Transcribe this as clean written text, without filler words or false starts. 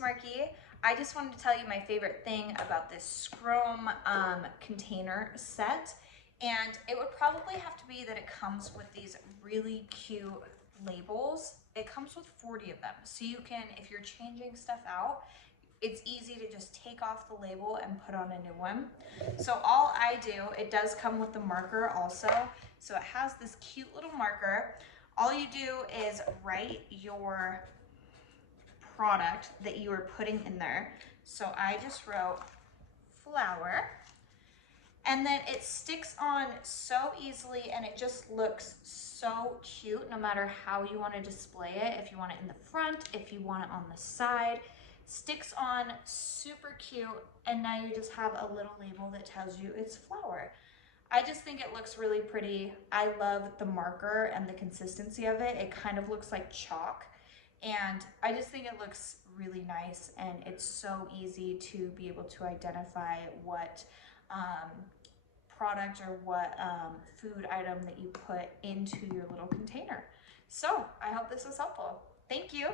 Smarky. I just wanted to tell you my favorite thing about this Skroam container set. And it would probably have to be that it comes with these really cute labels. It comes with 40 of them. So you can, if you're changing stuff out, it's easy to just take off the label and put on a new one. So all I do, it does come with the marker also. So it has this cute little marker. All you do is write your product that you are putting in there. So I just wrote flour, and then it sticks on so easily and it just looks so cute no matter how you want to display it. If you want it in the front, if you want it on the side, sticks on super cute, and now you just have a little label that tells you it's flour. I just think it looks really pretty. I love the marker and the consistency of it. It kind of looks like chalk, and I just think it looks really nice, and it's so easy to be able to identify what product or what food item that you put into your little container. So I hope this was helpful. Thank you.